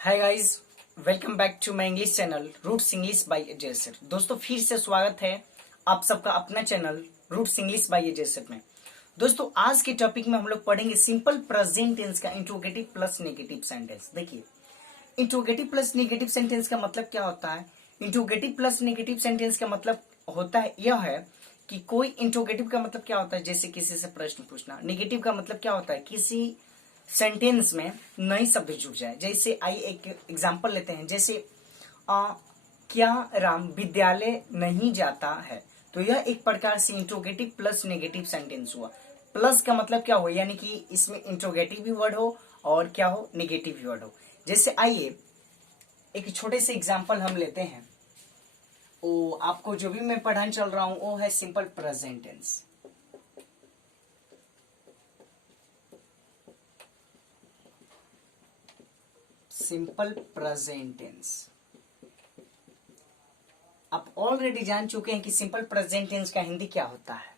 Hi guys, welcome back to my English channel roots English by Ajay sir. दोस्तों फिर से स्वागत है आप सबका अपना channel roots English by Ajay sir में। दोस्तों आज के टॉपिक में हम लोग पढ़ेंगे सिंपल प्रेजेंट टेंस का इंट्रोगेटिव प्लस नेगेटिव सेंटेंस। देखिए, इंट्रोगेटिव प्लस नेगेटिव सेंटेंस का मतलब क्या होता है। इंट्रोगेटिव प्लस नेगेटिव सेंटेंस का मतलब होता है यह है कि कोई इंट्रोगेटिव का मतलब क्या होता है, जैसे किसी से प्रश्न पूछना। नेगेटिव का मतलब क्या होता है, किसी सेंटेंस में नई शब्द जुड़ जाए। जैसे आइए एक एग्जांपल लेते हैं, जैसे क्या राम विद्यालय नहीं जाता है, तो यह एक प्रकार से इंट्रोगेटिव प्लस नेगेटिव सेंटेंस हुआ। प्लस का मतलब क्या हो, यानी कि इसमें इंट्रोगेटिव भी वर्ड हो और क्या हो, नेगेटिव भी वर्ड हो। जैसे आइए एक छोटे से एग्जांपल हम लेते हैं। ओ आपको जो भी मैं पढ़ाने चल रहा हूं वो है simple present tense. Simple present tense आप ऑलरेडी जान चुके हैं कि सिंपल प्रेजेंट टेंस का हिंदी क्या होता है,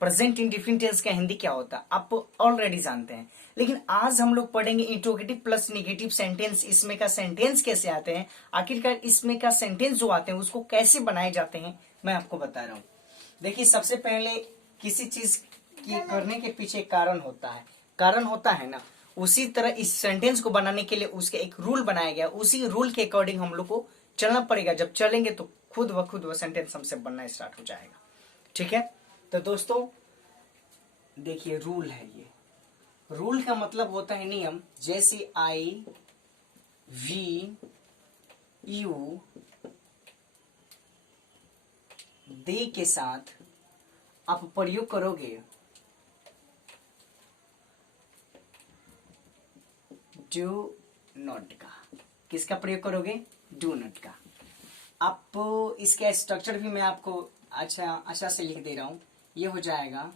प्रेजेंट इंडिफिनिट टेंस का हिंदी क्या होता है, आप ऑलरेडी जानते हैं। लेकिन आज हम लोग पढ़ेंगे इंट्रोगेटिव प्लस नेगेटिव सेंटेंस। इसमें का सेंटेंस कैसे आते हैं, आखिरकार इसमें का सेंटेंस जो आते हैं उसको कैसे बनाए जाते हैं, मैं आपको बता रहा हूं। देखिए, सबसे पहले किसी चीज की करने के पीछे एक कारण होता है ना। उसी तरह इस सेंटेंस को बनाने के लिए उसके एक रूल बनाया गया, उसी रूल के अकॉर्डिंग हम लोग को चलना पड़ेगा। जब चलेंगे तो खुद व खुद वो सेंटेंस हमसे बनना स्टार्ट हो जाएगा। ठीक है, तो दोस्तों देखिए, रूल है ये। रूल का मतलब होता है नियम। जैसे आई वी यू दे के साथ आप प्रयोग करोगे डू नॉट का। किसका प्रयोग करोगे, डू नॉट का। आप इसका स्ट्रक्चर भी मैं आपको अच्छा से लिख दे रहा हूं। ये हो जाएगा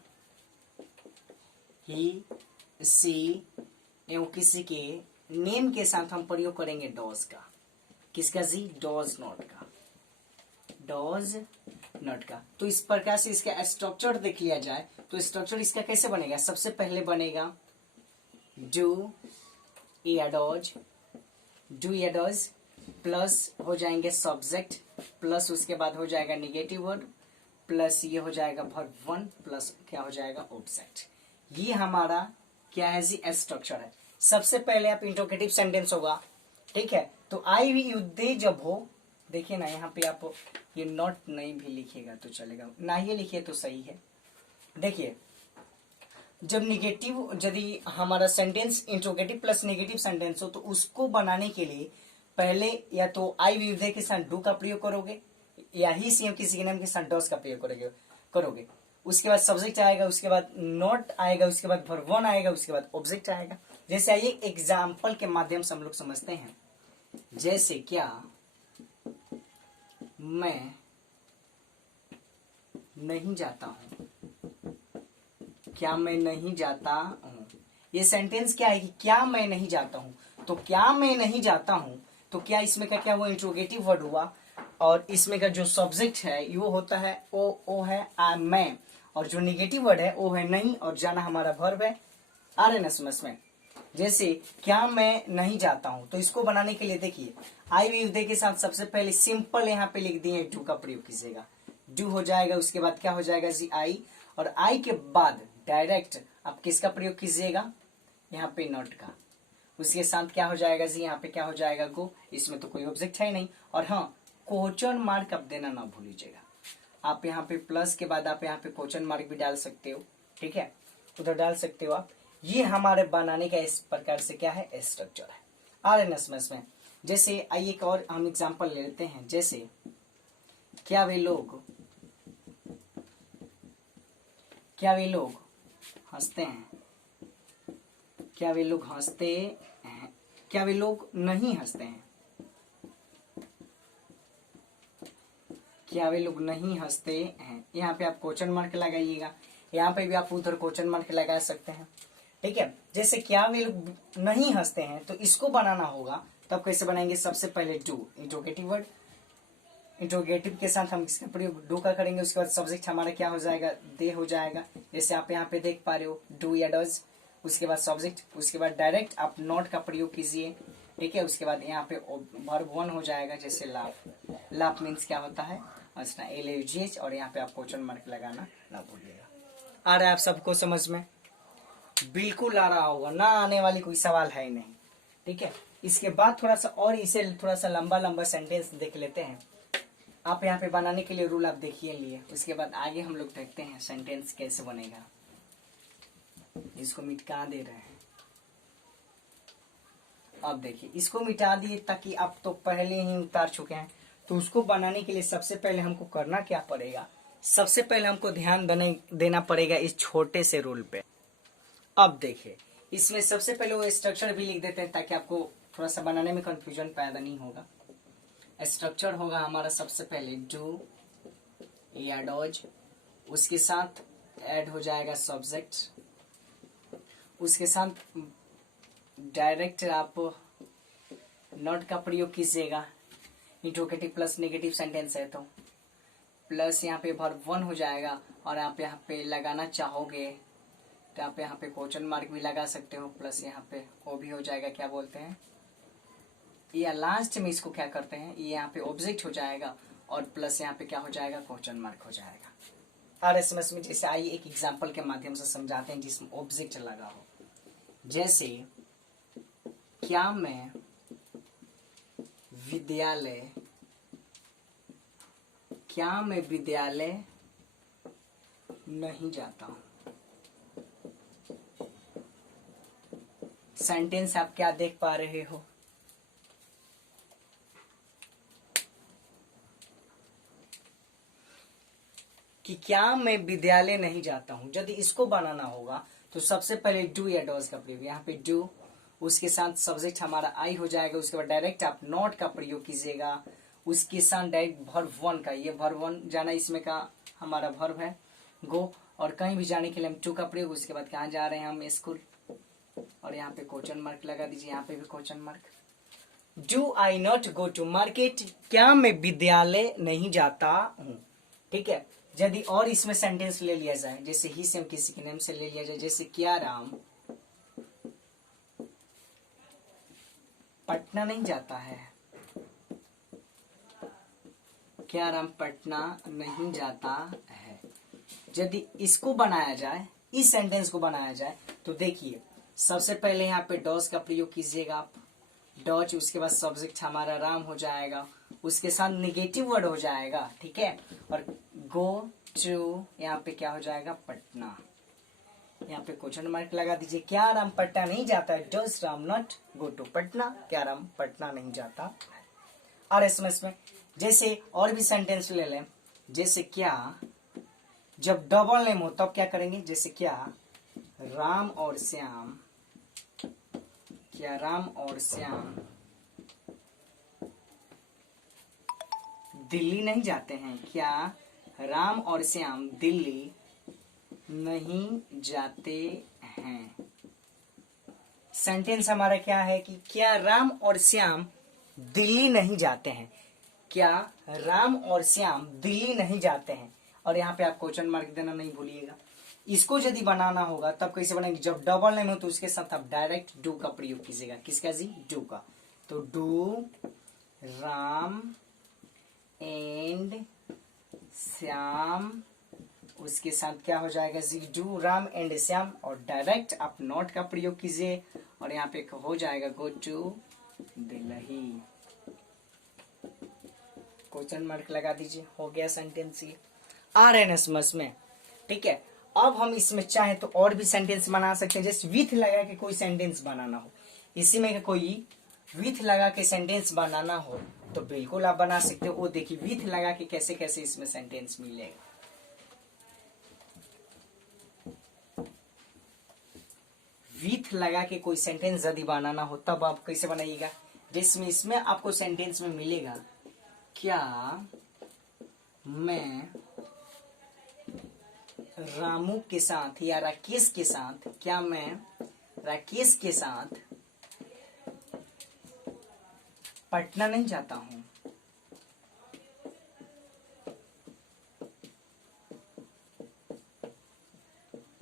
ही सी एवं किसी के नेम के साथ हम प्रयोग करेंगे डॉज का। किसका जी, डॉज नॉट का। डॉज नॉट का। तो इस प्रकार से इसका स्ट्रक्चर देख लिया जाए तो स्ट्रक्चर इसका कैसे बनेगा। सबसे पहले बनेगा डू या डॉज, डू या डॉज प्लस हो जाएंगे सब्जेक्ट, प्लस उसके बाद हो जाएगा निगेटिव वर्ड, प्लस ये हो जाएगा वर्ब वन, प्लस क्या हो जाएगा ऑब्जेक्ट। ये हमारा क्या है जी, स्ट्रक्चर है। सबसे पहले आप इंट्रोगेटिव सेंटेंस होगा, ठीक है। तो आई वी यू दे जब हो, देखिए ना यहाँ पे आप ये नॉट नहीं भी लिखिएगा तो चलेगा, ना ये लिखिए तो सही है। देखिए, जब निगेटिव, यदि हमारा sentence interrogative plus negative sentence हो तो उसको बनाने के लिए पहले या तो आई वी दे के साथ डू का प्रयोग करोगे, या ही सी किसी के नाम के साथ डॉस का प्रयोग करोगे। उसके बाद सब्जेक्ट आएगा, उसके बाद नॉट आएगा, उसके बाद वर्ब वन आएगा, उसके बाद ऑब्जेक्ट आएगा। जैसे आइए एग्जाम्पल के माध्यम से हम लोग समझते हैं। जैसे क्या मैं नहीं जाता हूं, क्या मैं नहीं जाता हूं। ये सेंटेंस क्या है कि क्या मैं नहीं जाता हूं। तो क्या मैं नहीं जाता हूं, तो क्या इसमें का क्या हुआ, इंट्रोगेटिव वर्ड हुआ। और इसमें का जो सब्जेक्ट है वो होता है ओ है मैं, और जो निगेटिव वर्ड है वो है नहीं, और जाना हमारा वर्ब है। आ रहे ना समझ में। जैसे क्या मैं नहीं जाता हूं, तो इसको बनाने के लिए देखिए आई वी दे के साथ सबसे पहले सिंपल यहाँ पे लिख दिए डू का प्रयोग कीजिएगा। डू हो जाएगा, उसके बाद क्या हो जाएगा जी आई, और आई के बाद डायरेक्ट आप किसका प्रयोग कीजिएगा, यहाँ पे नॉट का। उसके साथ क्या हो जाएगा जी, यहाँ पे क्या हो जाएगा गो। इसमें तो कोई ऑब्जेक्ट है नहीं। और हाँ, क्वेश्चन मार्क आप देना ना भूलिएगा। आप यहाँ पे प्लस के बाद आप यहाँ पे क्वेश्चन मार्क भी डाल सकते हो, ठीक है, उधर डाल सकते हो आप। ये हमारे बनाने का इस प्रकार से क्या है, स्ट्रक्चर है। आ रहे ना समझ में। जैसे आइए एक और हम एग्जांपल ले लेते हैं। जैसे क्या वे लोग हंसते हैं, क्या वे लोग हंसते हैं, क्या वे लोग नहीं हंसते हैं, क्या वे लोग नहीं हंसते हैं। यहाँ पे आप क्वेश्चन मार्क लगाइएगा, यहाँ पे भी आप उधर क्वेश्चन मार्क लगा सकते हैं, ठीक है। जैसे क्या वे लोग नहीं हंसते हैं, तो इसको बनाना होगा। तब कैसे बनाएंगे, सबसे पहले डू इंट्रोगेटिव वर्ड, इंट्रोगेटिव के साथ हम इसका प्रयोग डू का करेंगे। उसके बाद सब्जेक्ट हमारा क्या हो जाएगा, दे हो जाएगा। जैसे आप यहाँ पे देख पा रहे हो डू या डज, उसके बाद सब्जेक्ट, उसके बाद डायरेक्ट आप नॉट का प्रयोग कीजिए। ठीक है। उसके बाद यहाँ पे वर्ब वन हो जाएगा, जैसे लाफ। लाफ मीन्स क्या होता है, हंसना, LAUGH, और यहाँ पे आप क्वेश्चन मार्क लगाना ना भूलिएगा। आ रहा है आप सबको समझ में? बिल्कुल आ रहा होगा, ना आने वाली कोई सवाल है ही नहीं। ठीक है। इसके बाद थोड़ा सा और इसे थोड़ा सा लंबा लंबा सेंटेंस देख लेते हैं। आप यहाँ पे बनाने के लिए रूल आप देखिए लिए, उसके बाद आगे हम लोग देखते हैं सेंटेंस कैसे बनेगा। इसको मिटा दे रहे हैं। अब देखिए, इसको मिटा दिए ताकि आप तो पहले ही उतार चुके हैं। तो उसको बनाने के लिए सबसे पहले हमको करना क्या पड़ेगा, सबसे पहले हमको ध्यान देना पड़ेगा इस छोटे से रूल पे। अब देखिए, इसमें सबसे पहले वो स्ट्रक्चर भी लिख देते हैं ताकि आपको थोड़ा सा बनाने में कंफ्यूजन पैदा नहीं होगा। स्ट्रक्चर होगा हमारा सबसे पहले डू या डॉज, उसके साथ ऐड हो जाएगा सब्जेक्ट, उसके साथ डायरेक्ट आप नॉट का प्रयोग कीजिएगा। इंट्रोगेटिव प्लस नेगेटिव सेंटेंस है तो प्लस यहाँ पे वर्ब वन हो जाएगा, और आप यहाँ पे लगाना चाहोगे तो आप यहाँ पे क्वेश्चन मार्क भी लगा सकते हो, प्लस यहाँ पे वो भी हो जाएगा, क्या बोलते हैं, या लास्ट में इसको क्या करते हैं, ये यहाँ पे ऑब्जेक्ट हो जाएगा, और प्लस यहाँ पे क्या हो जाएगा, क्वेश्चन मार्क हो जाएगा। RSMS में जैसे आइए एक एग्जाम्पल के माध्यम से समझाते हैं जिसमें ऑब्जेक्ट लगा हो। जैसे क्या मैं विद्यालय, क्या मैं विद्यालय नहीं जाता हूं। सेंटेंस आप क्या देख पा रहे हो, कि क्या मैं विद्यालय नहीं जाता हूं। यदि इसको बनाना होगा तो सबसे पहले डू या डॉज का प्रयोग, यहाँ पे डू, उसके साथ सब्जेक्ट हमारा आई हो जाएगा, उसके बाद डायरेक्ट आप नॉट का प्रयोग कीजिएगा, उसके साथ डायरेक्ट वर्ब वन का, ये वर्ब वन जाना इसमें का हमारा वर्ब है गो, और कहीं भी जाने के लिए हम टू का प्रयोग, उसके बाद कहाँ जा रहे हैं हम, स्कूल, और यहाँ पे क्वेश्चन मार्क लगा दीजिए, यहाँ पे भी question mark. Do I not go to market, क्या मैं विद्यालय नहीं जाता हूँ। ठीक है। यदि और इसमें सेंटेंस ले लिया जाए, जैसे ही से किसी के नेम से ले लिया जाए, जैसे क्या राम पटना नहीं जाता है, क्या राम पटना नहीं जाता है। यदि इसको बनाया जाए, इस सेंटेंस को बनाया जाए, तो देखिए सबसे पहले यहाँ पे डॉज का प्रयोग कीजिएगा आप, डॉज, उसके बाद सब्जेक्ट हमारा राम हो जाएगा, उसके साथ निगेटिव वर्ड हो जाएगा, ठीक है, और गो टू यहाँ पे क्या हो जाएगा, पटना, यहाँ पे क्वेश्चन मार्क लगा दीजिए। क्या राम पटना नहीं जाता है, does Ram not go to Patna, क्या राम पटना नहीं जाता। RSMS में जैसे और भी सेंटेंस ले लें, जैसे क्या जब डबल नेम हो तब क्या करेंगे, जैसे क्या राम और श्याम, क्या राम और श्याम दिल्ली नहीं जाते हैं, क्या राम और श्याम दिल्ली नहीं जाते हैं। सेंटेंस हमारा क्या है कि क्या राम और श्याम दिल्ली नहीं जाते हैं, क्या राम और श्याम दिल्ली नहीं जाते हैं, और यहाँ पे आप क्वेश्चन मार्क देना नहीं भूलिएगा। इसको यदि बनाना होगा तब कैसे बनेंगे, जब डबल नेम हो तो उसके साथ आप डायरेक्ट डू का प्रयोग कीजिएगा, किसका जी, डू का। तो डू राम एंड श्याम, उसके साथ क्या हो जाएगा जी, डू राम एंड श्याम, और डायरेक्ट आप नॉट का प्रयोग कीजिए, और यहाँ पे हो जाएगा go to Delhi, question mark लगा दीजिए, हो गया सेंटेंस ये RSMS में। ठीक है। अब हम इसमें चाहे तो और भी सेंटेंस बना सकते हैं, जैसे विथ लगा के कोई सेंटेंस बनाना हो, इसी में कोई विथ लगा के सेंटेंस बनाना हो तो बिल्कुल आप बना सकते हो। वो देखिए विथ लगा के कैसे कैसे इसमें सेंटेंस मिलेगा। विथ लगा के कोई सेंटेंस यदि बनाना हो तब आप कैसे बनाइएगा, जिसमें इसमें आपको सेंटेंस में मिलेगा, क्या मैं रामू के साथ या राकेश के साथ, क्या मैं राकेश के साथ पटना नहीं जाता हूं।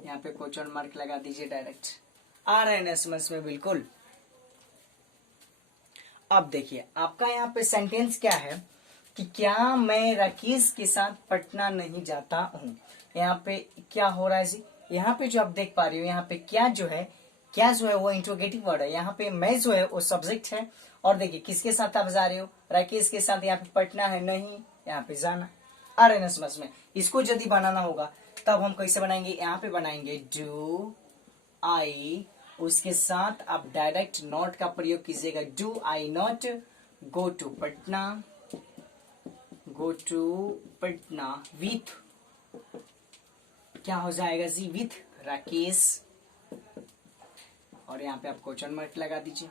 यहाँ पे क्वेश्चन मार्क लगा दीजिए डायरेक्ट। RSMS में बिल्कुल अब देखिए आपका यहाँ पे सेंटेंस क्या है कि क्या मैं राकेश के साथ पटना नहीं जाता हूँ। यहाँ पे क्या हो रहा है जी, यहाँ पे जो आप देख पा रहे हो यहाँ पे क्या जो है वो इंट्रोगेटिव वर्ड है। यहाँ पे मैं जो है वो सब्जेक्ट है। और देखिए किसके साथ आप जा रहे हो, राकेश के साथ। यहाँ पे पटना है नहीं, यहाँ पे जाना। आ रहे ना समझ में। इसको यदि बनाना होगा तब हम कैसे बनाएंगे, यहाँ पे बनाएंगे डू आई, उसके साथ आप डायरेक्ट नॉट का प्रयोग कीजिएगा। Do I not go to Patna, go to Patna with, क्या हो जाएगा जी, विथ राकेश। और यहाँ पे आप क्वेश्चन मार्क लगा दीजिए।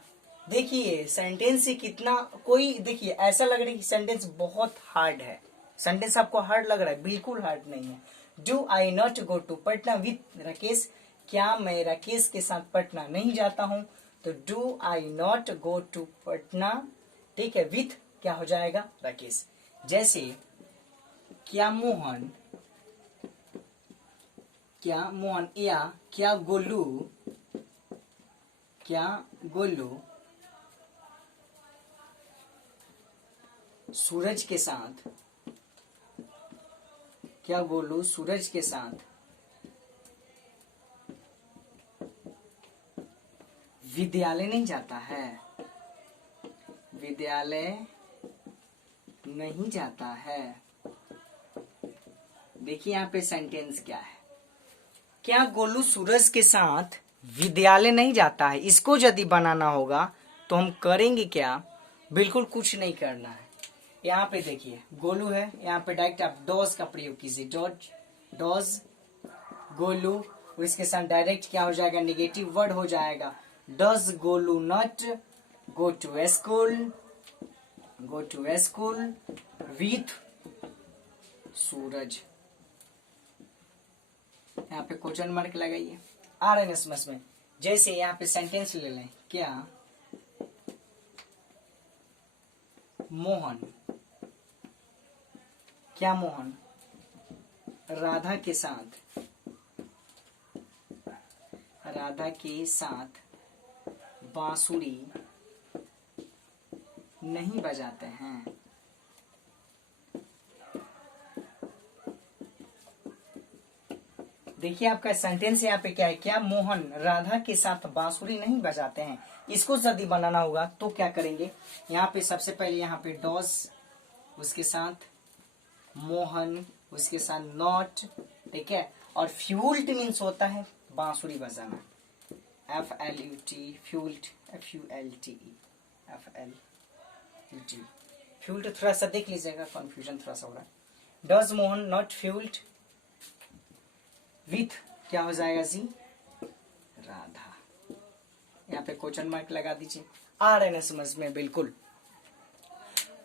देखिए सेंटेंस से कितना, कोई देखिए ऐसा लग रहा है कि सेंटेंस बहुत हार्ड है। सेंटेंस आपको हार्ड लग रहा है, बिल्कुल हार्ड नहीं है। Do I not go to Patna with Rakesh, क्या मैं राकेश के साथ पटना नहीं जाता हूं। तो do I not go to Patna, ठीक है, विथ क्या हो जाएगा, राकेश। जैसे क्या मोहन या क्या गोलू सूरज के साथ, क्या गोलू सूरज के साथ विद्यालय नहीं जाता है, विद्यालय नहीं जाता है। देखिए यहाँ पे सेंटेंस क्या है, क्या गोलू सूरज के साथ विद्यालय नहीं जाता है। इसको यदि बनाना होगा तो हम करेंगे क्या, बिल्कुल कुछ नहीं करना है। यहाँ पे देखिए गोलू है, यहाँ पे डायरेक्ट आप डॉज का प्रयोग कीजिए। डॉज गोलू, इसके साथ डायरेक्ट क्या हो जाएगा, निगेटिव वर्ड हो जाएगा। Does Golu not go to school with Suraj. यहाँ पे क्वेश्चन मार्क लगाइए। आ रहे हैं समझ में। जैसे यहाँ पे सेंटेंस ले लें, क्या मोहन राधा के साथ बांसुरी नहीं बजाते हैं। देखिए आपका सेंटेंस यहाँ पे क्या है, क्या मोहन राधा के साथ बांसुरी नहीं बजाते हैं। इसको यदि बनाना होगा तो क्या करेंगे, यहाँ पे सबसे पहले यहाँ पे डॉज, उसके साथ मोहन, उसके साथ नॉट, ठीक है। और फ्यूल्ट मीन्स होता है बांसुरी बजाना, FLUT, फ्यूल्ट, FULTE, FLUT, फ्यूल्ट। थोड़ा सा देख लीजिएगा, कंफ्यूजन थोड़ा सा हो रहा है। डॉज मोहन नॉट फ्यूल्ट विथ, क्या हो जाएगा जी, राधा। यहाँ पे क्वेश्चन मार्क लगा दीजिए। आ रहे ना समझ में, बिल्कुल।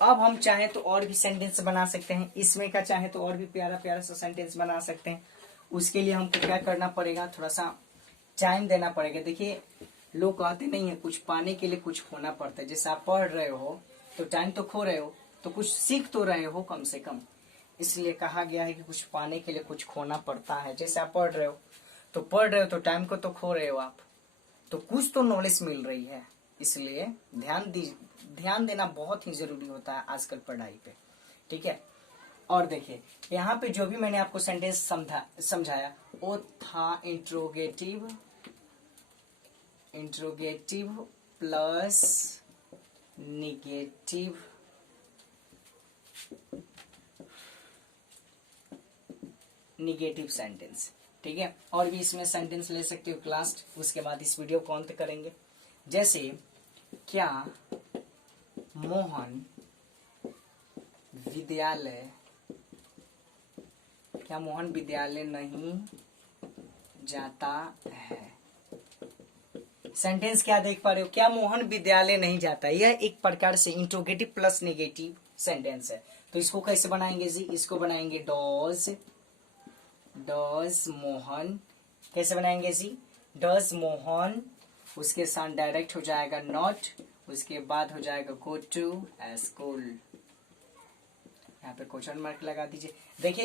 अब हम चाहे तो और भी सेंटेंस बना सकते हैं, इसमें का चाहे तो और भी प्यारा प्यारा सा सेंटेंस बना सकते हैं। उसके लिए हमको क्या करना पड़ेगा, थोड़ा सा टाइम देना पड़ेगा। देखिए लोग कहते नहीं है, कुछ पाने के लिए कुछ खोना पड़ता है। जैसे आप पढ़ रहे हो तो टाइम तो खो रहे हो, तो कुछ सीख तो रहे हो कम से कम। इसलिए कहा गया है कि कुछ पाने के लिए कुछ खोना पड़ता है। जैसे आप पढ़ रहे हो तो टाइम को तो खो रहे हो आप, तो कुछ तो नॉलेज मिल रही है। इसलिए ध्यान देना बहुत ही जरूरी होता है आजकल पढ़ाई पे, ठीक है। और देखिए यहाँ पे जो भी मैंने आपको सेंटेंस समझाया वो था इंट्रोगेटिव प्लस निगेटिव सेंटेंस, ठीक है। और भी इसमें सेंटेंस ले सकते हो क्लास, उसके बाद इस वीडियो को अंत करेंगे। जैसे क्या मोहन विद्यालय नहीं जाता है। सेंटेंस क्या देख पा रहे हो, क्या मोहन विद्यालय नहीं जाता। यह एक प्रकार से इंट्रोगेटिव प्लस नेगेटिव सेंटेंस है। तो इसको कैसे बनाएंगे जी, इसको बनाएंगे डॉज मोहन। कैसे बनाएंगे जी, डॉज मोहन, उसके साथ डायरेक्ट हो जाएगा नॉट, उसके बाद हो जाएगा गो टू स्कूल। यहाँ पे क्वेश्चन मार्क लगा दीजिए। देखिए